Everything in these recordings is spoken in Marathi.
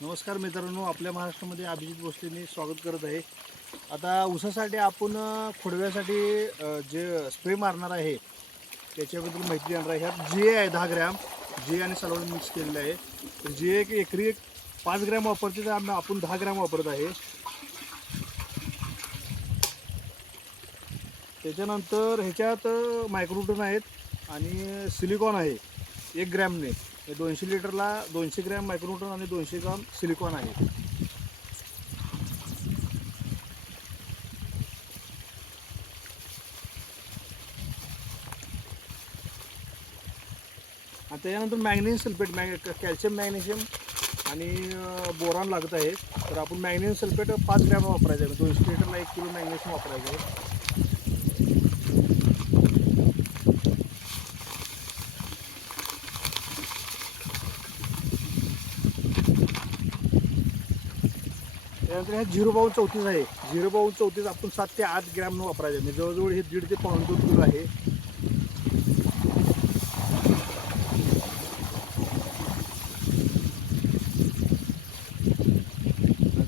नमस्कार मित्रांनो आपल्या महाराष्ट्रामध्ये अभिजित भोसलेंनी स्वागत करत आहे. आता ऊसासाठी आपण खोडव्यासाठी जे स्प्रे मारणार आहे त्याच्याबद्दल माहिती देणार आहे. ह्यात जी आहे दहा ग्रॅम जी आणि सलवण मिक्स केलेलं आहे. तर जी एक एकरी एक पाच ग्रॅम वापरते तर आम्ही- आपण दहा ग्रॅम वापरत आहे. त्याच्यानंतर ह्याच्यात मायक्रोटन आहेत आणि सिलिकॉन आहे एक ग्रॅमने. हे दोनशे लिटरला दोनशे ग्रॅम मायक्रोन्यूटन आणि दोनशे ग्रॅम सिलिकॉन आहे. आणि त्याच्यानंतर magnesium sulphate mag calcium magnesium आणि बोरान लागत आहे. तर आपण मॅग्नेशियम सल्फेट पाच ग्रॅम वापरायचं आहे. दोनशे लिटरला एक किलो मॅग्नेशियम वापरायचं आहे. त्यानंतर ह्या झिरो पाऊन चौतीस आहे. झिरो पाऊन चौतीस आपण सात ते आठ ग्रॅम वापरायचं. म्हणजे जवळजवळ हे दीड ते पाऊन दोन किलो आहे.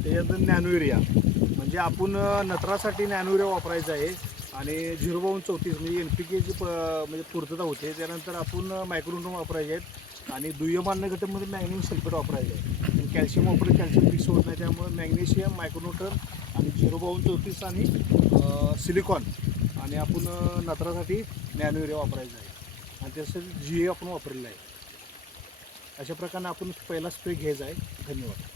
त्याच्यानंतर नॅनो युरिया म्हणजे आपण नत्रासाठी नॅनो युरिया वापरायचा आहे. आणि झिरो पाऊन चौतीस म्हणजे एन पी केची प म्हणजे पूर्तता होते. त्यानंतर आपण मायक्रोन वापरायचे आहेत. आणि दुय्यम अन्न घटकमध्ये मॅग्नेशियम सल्फेट वापरायचं आहे. आणि कॅल्शियम वापरून कॅल्शियम फिक्स होत नाही त्यामुळे मॅग्नेशियम मायक्रोन्यूटन आणि झिरो बावन्न चौतीस आणि सिलिकॉन आणि आपण नत्रासाठी नॅनो युरिया वापरायचा आहे. आणि त्यासाठी जी ए आपण वापरलेलं आहे. अशा प्रकारे आपण पहिला स्प्रे घ्यायचा आहे. धन्यवाद.